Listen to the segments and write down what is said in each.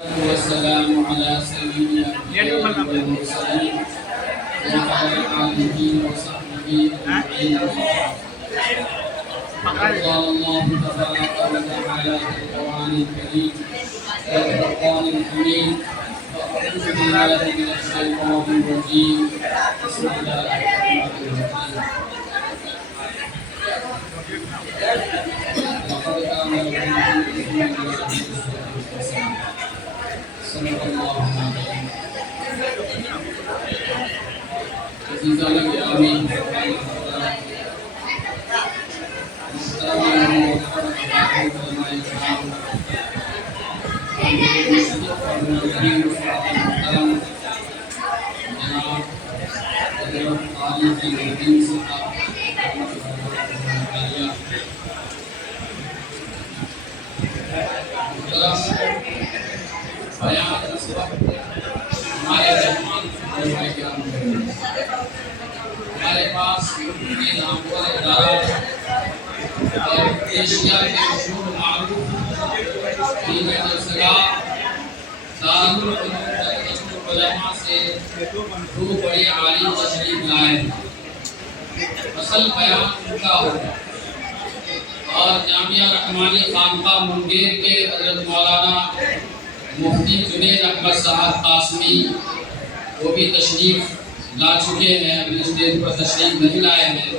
والسلام على سيدنا المرسلين وعلى آله وصحبه أجمعين. قال الله تبارك وتعالى في القرآن الكريم والفرقان الحميد: أعوذ بالله من الشيطان الرجيم، بسم الله الرحمن الرحيم. لقد كان لكم في رسول الله صلى الله عليه وسلم. ہمارے پاس یہ نامور ادارہ ایشیا کے مشہور معروف دین درسگاہ دارالعلوم العلماء سے دو بڑے عالم تشریف لائے. اصل بیان ان کا ہوگا اور جامعہ رحمانی خانقاہ منگیر کے حضرت مولانا مفتی جنید احمد صاحب قاسمی وہ بھی تشریف لا چکے ہیں، ابھی اسٹیج پر تشریف نہیں لائے ہیں.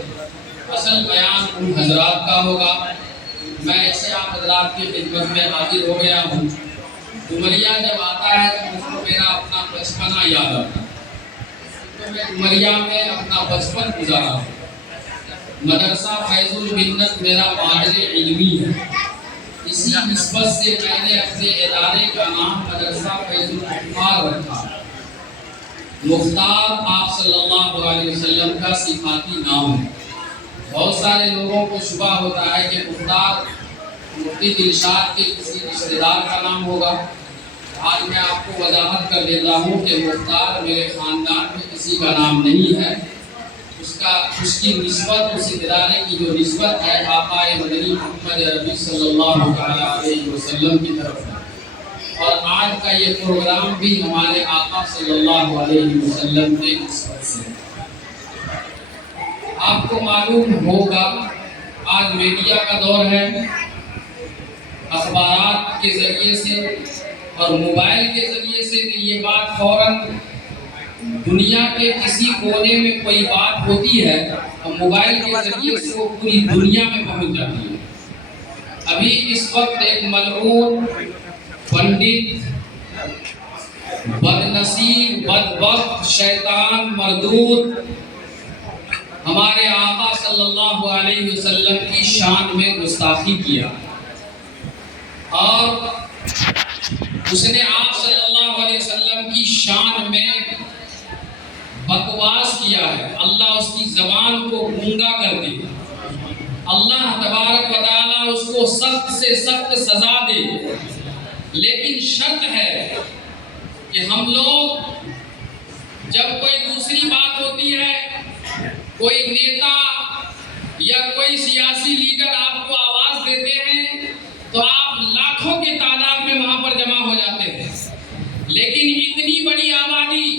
اصل بیان ان حضرات کا ہوگا. میں ایسے آپ حضرات کی خدمت میں حاضر ہو گیا ہوں. ڈومریا جب آتا ہے تو مجھ کو میرا اپنا بچپنا یاد آتا ہے. تو میں ڈومریا میں اپنا بچپن گزارا ہوں. مدرسہ فیض المنت میرا ماہر علمی ہے. اسی نسبت سے میں نے اپنے ادارے کا نام مدرسہ فیض الحفاظ رکھا. مختار آپ صلی اللہ علیہ وسلم کا صفاتی نام ہے. بہت سارے لوگوں کو شبہ ہوتا ہے کہ مختار مفتی دلشاد کے کسی رشتہ دار کا نام ہوگا. آج میں آپ کو وضاحت کر دیتا ہوں کہ مختار میرے خاندان میں کسی کا نام نہیں ہے. اس کی نسبت، اس ادارے کی جو نسبت ہے آقا مدنی محمد عربی صلی اللہ علیہ وسلم کی طرف ہے. اور آج کا یہ پروگرام بھی ہمارے آقا صلی اللہ علیہ وسلم کے نسبت سے. آپ کو معلوم ہوگا آج میڈیا کا دور ہے. اخبارات کے ذریعے سے اور موبائل کے ذریعے سے یہ بات فوراً دنیا کے کسی کونے میں کوئی بات ہوتی ہے اور موبائل کے ذریعے سے وہ پوری دنیا میں پہنچ جاتی ہے. ابھی اس وقت ایک ملعون، پنڈت، بدنصیب، بدبخت، شیطان، مردود ہمارے آقا صلی اللہ علیہ وسلم کی شان میں گستاخی کیا اور اس نے آپ صلی اللہ علیہ وسلم کی شان میں بکواس کیا ہے. اللہ اس کی زبان کو گونگا کر دے. اللہ تبارک و تعالیٰ اس کو سخت سے سخت سزا دے. لیکن شرط ہے کہ ہم لوگ جب کوئی دوسری بات ہوتی ہے، کوئی نیتا یا کوئی سیاسی لیڈر آپ کو آواز دیتے ہیں تو آپ لاکھوں کی تعداد میں وہاں پر جمع ہو جاتے ہیں. لیکن اتنی بڑی آبادی،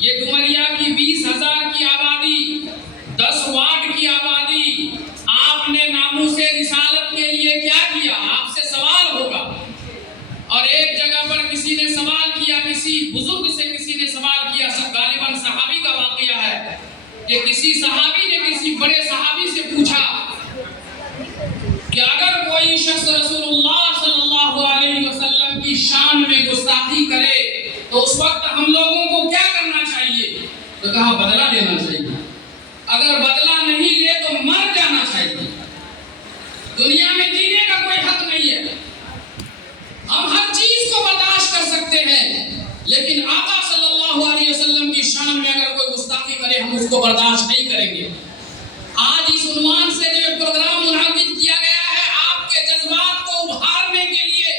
یہ ڈومریا کی 20,000 کی آبادی، 10 وارڈ کی آبادی، آپ نے ناموس رسالت کے لیے کیا کیا؟ آپ سے سوال ہوگا. اور ایک جگہ پر کسی نے سوال کیا، کسی بزرگ سے کسی نے سوال کیا، سب غالباً صحابی کا واقعہ ہے کہ کسی صحابی نے کسی بڑے صحابی سے پوچھا کہ اگر کوئی شخص رسول اللہ صلی اللہ علیہ وسلم کی شان میں گستاخی کرے تو اس وقت ہم لوگوں کو کیا کرنا چاہیے؟ تو کہا بدلہ لینا چاہیے. اگر بدلہ نہیں لے تو مر جانا چاہیے. دنیا میں جینے کا کوئی حق نہیں ہے. ہم ہر چیز کو برداشت کر سکتے ہیں، لیکن آقا صلی اللہ علیہ وسلم کی شان میں اگر کوئی گستاخی کرے ہم اس کو برداشت نہیں کریں گے. آج اس عنوان سے جو پروگرام منعقد کیا گیا ہے آپ کے جذبات کو ابھارنے کے لیے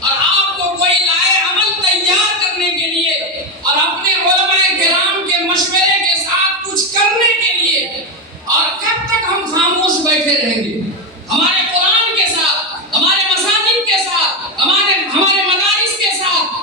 اور آپ کو کوئی لائے عمل تیار کرنے کے لیے اور اپنے علماء کرام کے مشورے کے ساتھ کچھ کرنے کے لیے. اور کب تک ہم خاموش بیٹھے رہیں گے؟ ہمارے قرآن کے ساتھ، ہمارے مساجد کے ساتھ، ہمارے مدارس کے ساتھ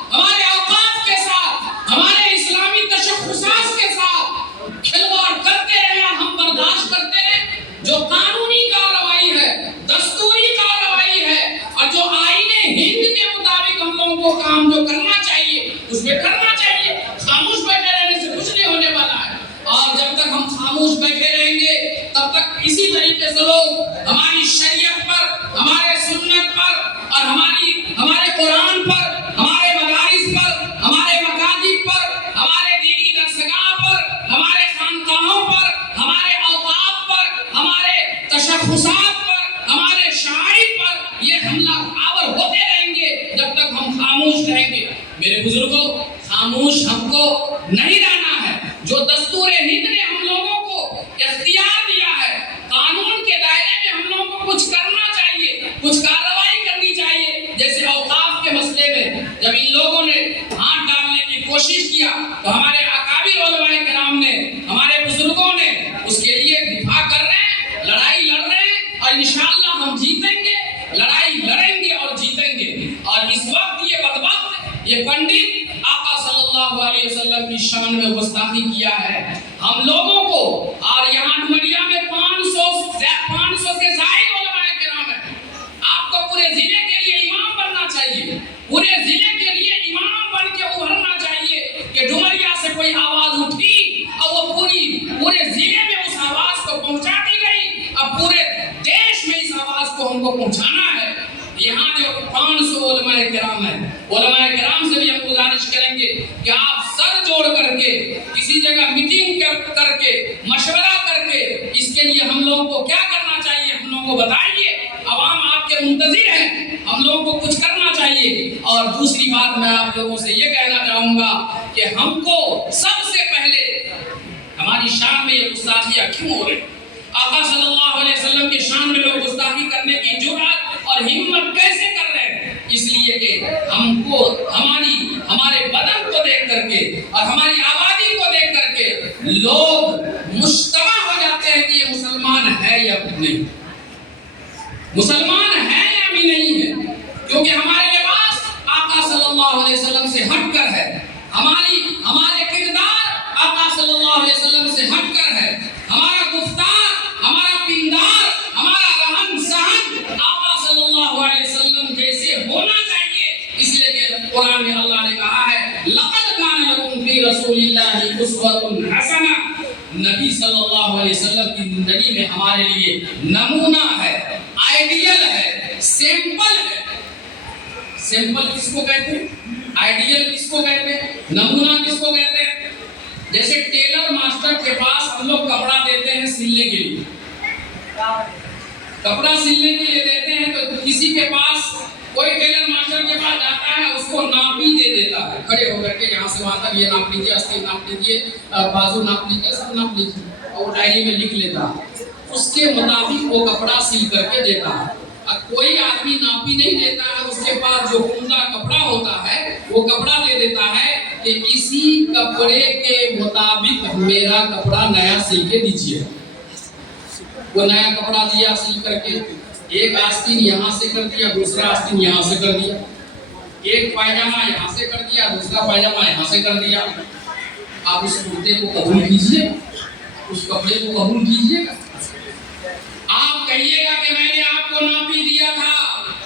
وہ کام جو کرنا چاہیے اس میں کرنا چاہیے. خاموش بیٹھے رہنے سے کچھ نہیں ہونے والا ہے. اور جب تک ہم خاموش بیٹھے رہیں گے تب تک اسی طریقے سے لوگ ہماری شریعت پر, ہمارے سنت پر اور ہمارے قرآن پر, ہمارے مدارس پر, ہمارے مکاتب پر, ہمارے دینی درسگاہ پر, ہمارے خانقاہوں پر, ہمارے اوقاف پر, ہمارے تشخصات پر, ہمارے شعائر پر یہ حملہ آور ہوتے رہیں گے جب تک ہم خاموش رہیں گے. میرے بزرگوں, خاموش ہم کو نہیں رہنا ہے. جو دستور ہند نے ہم لوگوں کو اختیار دیا ہے, قانون کے دائرے میں ہم لوگوں کو کچھ کرنا چاہیے, کچھ کارروائی کرنی چاہیے. جیسے اوقاف کے مسئلے میں جب ان لوگوں نے ہاتھ ڈالنے کی کوشش کیا تو ہمارے اکابر علماء کرام نے, ہمارے بزرگوں نے اس کے لیے دفاع کر رہے ہیں, لڑائی لڑ رہے ہیں, اور انشاءاللہ ہم جیتیں گے. لڑائی لڑیں گے اور جیتیں گے. اور اس وقت یہ بدبخت, یہ پنڈت آقا صلی اللہ علیہ وسلم کی شان میں گستاخی کیا ہے ہم لوگوں کو. اور یہاں ڈمریا میں 500 سے زائد علماء کرام ہیں. آپ کو پورے ضلع کے لیے امام بننا چاہیے, پورے ضلع کے لیے امام بن کے ابھرنا چاہیے کہ ڈمریا سے کوئی آواز اٹھی اور وہ پورے ضلع میں اس آواز کو پہنچا دی گئی. اب پورے دیش میں اس آواز کو ہم کو پہنچانا ہے. یہاں جو 500 علماء کرام ہیں, علماء کرام سے بھی ہم گزارش کریں گے کہ آپ سر جوڑ کر کے کسی جگہ میٹنگ کر کے مشورہ کر کے اس کے لیے ہم لوگوں کو کیا کرنا چاہیے ہم لوگوں کو بتائیے. عوام آپ کے منتظر ہیں, ہم لوگوں کو کچھ کرنا چاہیے. اور دوسری بات میں آپ لوگوں سے یہ کہنا چاہوں گا کہ ہم کو سب سے پہلے ہماری شان میں یہ گستاخیاں کیوں ہو رہی؟ آقا صلی اللہ علیہ وسلم کی شان میں لوگ گستاخی کرنے کی جرأت اور ہمت کیسے کر رہے ہیں؟ اس لیے کہ ہم کو ہمارے بدن کو دیکھ کر کے اور ہماری آبادی کو دیکھ کر کے لوگ مشتبہ ہو جاتے ہیں کہ یہ مسلمان ہے یا نہیں, مسلمان ہے یا بھی نہیں ہے. کیونکہ ہمارے لباس آقا صلی اللہ علیہ وسلم سے ہٹ کر ہے, ہمارے کردار آقا صلی اللہ علیہ وسلم سے ہٹ کر ہے, ہمارا گفتار, ہمارا پیندار, ہمارا رہن سہن آقا صلی اللہ علیہ وسلم جیسے ہونا چاہیے. اس لیے کہ قرآن میں اللہ نے کہا ہے لقد کان لکم فی رسول اللہ اسوۃ حسنہ. نبی صلی اللہ علیہ وسلم کی زندگی میں ہمارے لیے نمونہ ہے, آئیڈیل ہے, سیمپل ہے. سیمپل کس کو کہتے ہیں, آئیڈیل کس کو کہتے ہیں, نمونہ کس کو کہتے ہیں؟ جیسے ٹیلر ماسٹر کے پاس ہم لوگ کپڑا دیتے ہیں سلنے کے لیے, کپڑا سلنے کے لیے دیتے ہیں تو کسی کے پاس کوئی ٹیلر ماسٹر کے پاس جاتا ہے, اس کو ناپ ہی دے دیتا ہے, کھڑے ہو کر کے یہاں سے وہاں تک یہ ناپ لیجیے, آستین ناپ لیجیے, بازو ناپ لیجیے, سب ناپ لیجیے, اور ڈائری میں لکھ لیتا ہے. اس کے مطابق وہ کپڑا سل کر کے دیتا ہے. اب کوئی آدمی ناپی نہیں دیتا ہے, اس کے پاس جو عمدہ کپڑا ہوتا ہے وہ کپڑا دے دیتا ہے کہ اسی کپڑے کے مطابق میرا کپڑا نیا سل کے دیجیے. وہ نیا کپڑا دیا سل کر کے, ایک آستین یہاں سے کر دیا, دوسرا آستین یہاں سے کر دیا, ایک پائجامہ یہاں سے کر دیا, دوسرا پائجامہ یہاں سے کر دیا. آپ اس کرتے کو قبول کیجیے, اس کپڑے کو قبول کیجیے. آپ کہیے گا کہ میں نے آپ کو ناپی دیا تھا,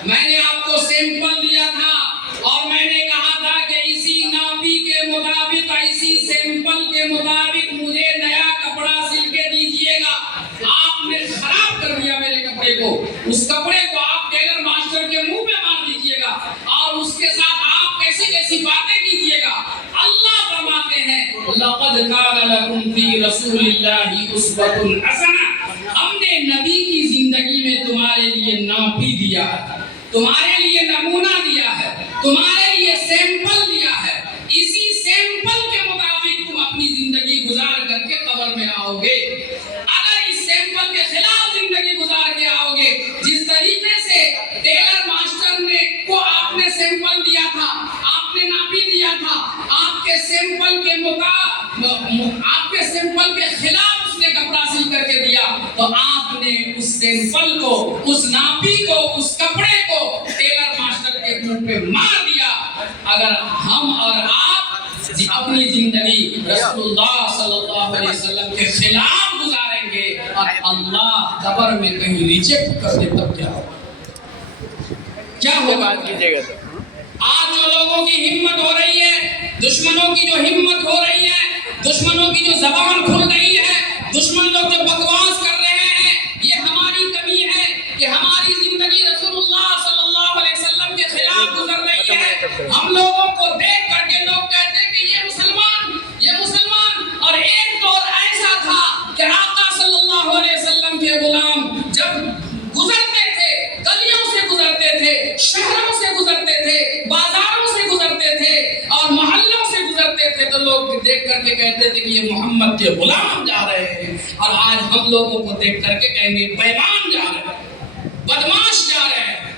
میں نے آپ کو سیمپل دیا تھا, اور میں نے کہا تھا کہ اسی ناپی کے مطابق, اسی سیمپل کے مطابق مجھے نیا کپڑا سل کے دیجیے گا. آپ نے خراب کر دیا میرے کپڑے کو. اس کپڑے کو آپ ٹیلر ماسٹر کے منہ پہ مار دیجیے گا, اور اس کے ساتھ آپ کیسی کیسی باتیں کیجیے گا. اللہ فرماتے ہیں لقد کان لکم فی رسول اللہ اسوۃ حسنہ. ہم نے نبی کی زندگی میں تمہارے لیے ناپی دیا ہے, تمہارے لیے نمونہ دیا ہے, تمہارے لیے سیمپل دیا ہے. اسی سیمپل کے مطابق تم اپنی زندگی گزار کر کے قبر میں آؤ گے. اگر اس سیمپل کے خلاف زندگی گزار کے آؤ گے, جس طریقے سے ٹیلر ماسٹر نے کو آپ نے سیمپل دیا تھا, آپ نے ناپی دیا تھا, آپ کے سیمپل کے آپ کے سیمپل کے خلاف اس نے کپڑا سل کر کے دیا, تو آپ نے اس سیمپل کو, اس ناپی کو, اس کپڑے کو ٹیلر ماسٹر کے منہ پہ مار دیا. اگر ہم اور آپ اپنی زندگی رسول اللہ صلی اللہ علیہ وسلم کے خلاف گزاریں گے اور اللہ قبر میں کہیں ریجیکٹ کر دے, تب کیا ہوگا؟ کیا ہوگا؟ آج جو لوگوں کی ہمت ہو رہی ہے، دشمنوں کی جو ہمت ہو رہی ہے، دشمنوں کی جو زبان کھل رہی ہے، دشمن لوگ جو بکواس کر رہے ہیں، یہ ہماری کمی ہے کہ ہماری زندگی رسول اللہ صلی اللہ علیہ وسلم کے خلاف گزر رہی ہے۔ ہم لوگوں کو دیکھ کر کے لوگ کہتے ہیں کہ یہ مسلمان، یہ مسلمان۔ اور ایک دور ایسا تھا کہ آقا صلی اللہ علیہ وسلم کے غلام جب گزرتے تھے، گلیوں سے گزرتے تھے، شہروں سے گزرتے تھے، بازاروں سے گزرتے تھے اور محلوں سے گزرتے تھے، تو لوگ دیکھ کر کے کہتے تھے کہ یہ محمد کے غلام جا رہے ہیں۔ اور آج ہم لوگوں کو دیکھ کر کے کہیں گے بیمان جا رہے ہیں، بدماش جا رہے ہیں،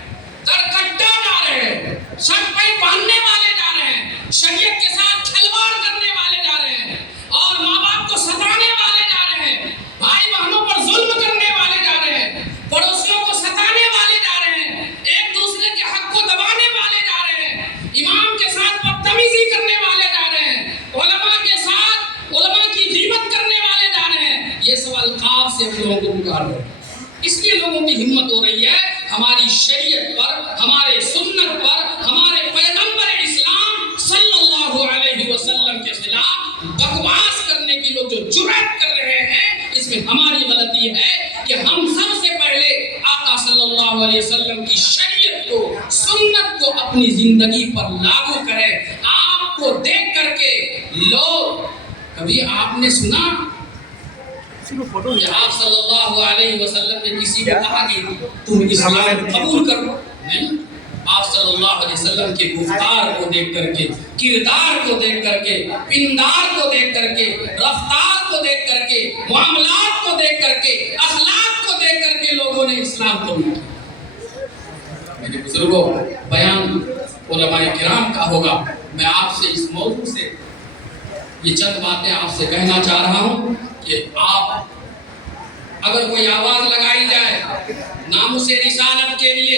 کرکٹا جا رہے ہیں، شرٹ پینٹ پہننے والے جا رہے ہیں، شریعت کے ساتھ کھلواڑ کرنے والے جا رہے ہیں، اور ماں باپ کو ستانے والے جا رہے ہیں، بھائی بہنوں پر ظلم کرنے والے جا رہے ہیں، پڑوسیوں کو ستانے والے جا رہے ہیں، ایک دوسرے کے حق کو دبانے والے جا رہے ہیں، امام کے ساتھ بدتمیزی کرنے والے جا رہے ہیں، علماء کے ساتھ علماء کی غیبت کرنے والے جا رہے ہیں۔ یہ سب القاب سے ہم لوگوں کو پکار رہے ہیں۔ اس لیے لوگوں کی ہمت ہو رہی ہے ہماری شریعت پر، ہمارے سنت پر، ہمارے پیغمبر اسلام صلی اللہ علیہ وسلم کے خلاف بکواس کرنے کی لوگ جو جرأت کر رہے ہیں، اس میں ہماری غلطی ہے کہ ہم سب سے پہلے آقا صلی اللہ علیہ وسلم کی شریعت کو، سنت کو اپنی زندگی پر لاگو کریں۔ آپ کو دیکھ کر کے لوگ، کبھی آپ نے سنا کہ آپ صلی اللہ علیہ وسلم نے کسی کو کہا کہ تم اسلام قبول کرو؟ نہیں، آپ صلی اللہ علیہ وسلم کے گفتار کو دیکھ کر کے، کردار کو دیکھ کر کے، پندار کو دیکھ کر کے، رفتار کو دیکھ کر کے، معاملات کو دیکھ کر کے، اخلاق کو دیکھ کر کے لوگوں نے اسلام قبول کیا۔ میرے بزرگوں، بیان علماء کرام کا ہوگا۔ میں آپ سے اس موضوع سے یہ چند باتیں آپ سے کہنا چاہ رہا ہوں کہ آپ اگر کوئی آواز لگائی جائے ناموس رسالت کے لیے،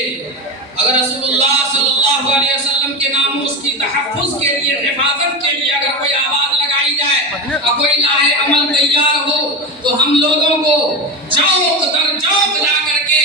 اگر رسول اللہ صلی اللہ علیہ وسلم کے ناموس کی تحفظ کے لیے، حفاظت کے لیے اگر کوئی آواز لگائی جائے اور کوئی لاہ عمل تیار ہو، تو ہم لوگوں کو چوک در چوک جا کر کے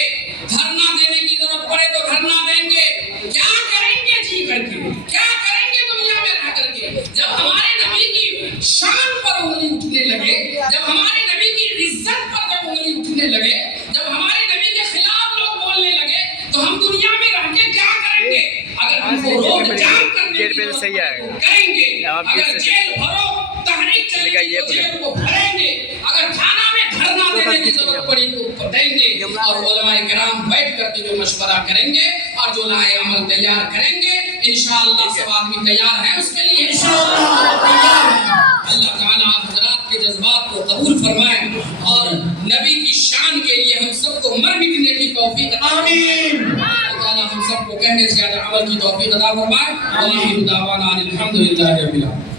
دھرنا دینے کی ضرورت پڑے تو دھرنا دیں گے۔ کیا کریں گے جی کر کے؟ کیا کریں گے دنیا میں رہ کر کے؟ جب ہمارے نبی کی شان پر انگلی اٹھنے لگے، جب ہمارے نبی کی عزت پر جب انگلی اٹھنے لگے، جب ہمارے نبی کے خلاف لوگ بولنے لگے، تو ہم دنیا میں رہ کے کیا کریں گے؟ اگر ہم کو روڈ جام کرنے کی ضرورت پڑے تو کریں گے، اگر جیل بھرو تحریک چلے گی تو جیل کو بھریں گے، اگر تھانہ میں دھرنا دینے کی ضرورت پڑی تو دیں گے، اور علماء کرام بیٹھ کر کے جو مشورہ کریں گے اور جو لائے عمل تیار کریں گے، انشاءاللہ سب آدمی تیار ہیں اس کے لیے؟ انشاءاللہ تیار ہیں۔ اللہ تعالیٰ حضرات کے جذبات کو قبول فرمائے اور نبی کی شان کے لیے ہم سب کو مر مٹنے کی توفیق عطا فرمائے۔ اللہ تعالیٰ ہم سب کو کہنے سے زیادہ عمل کی توفیق عطا فرمائے۔ آمین۔ دعوانا الحمدللہ رب العالمین۔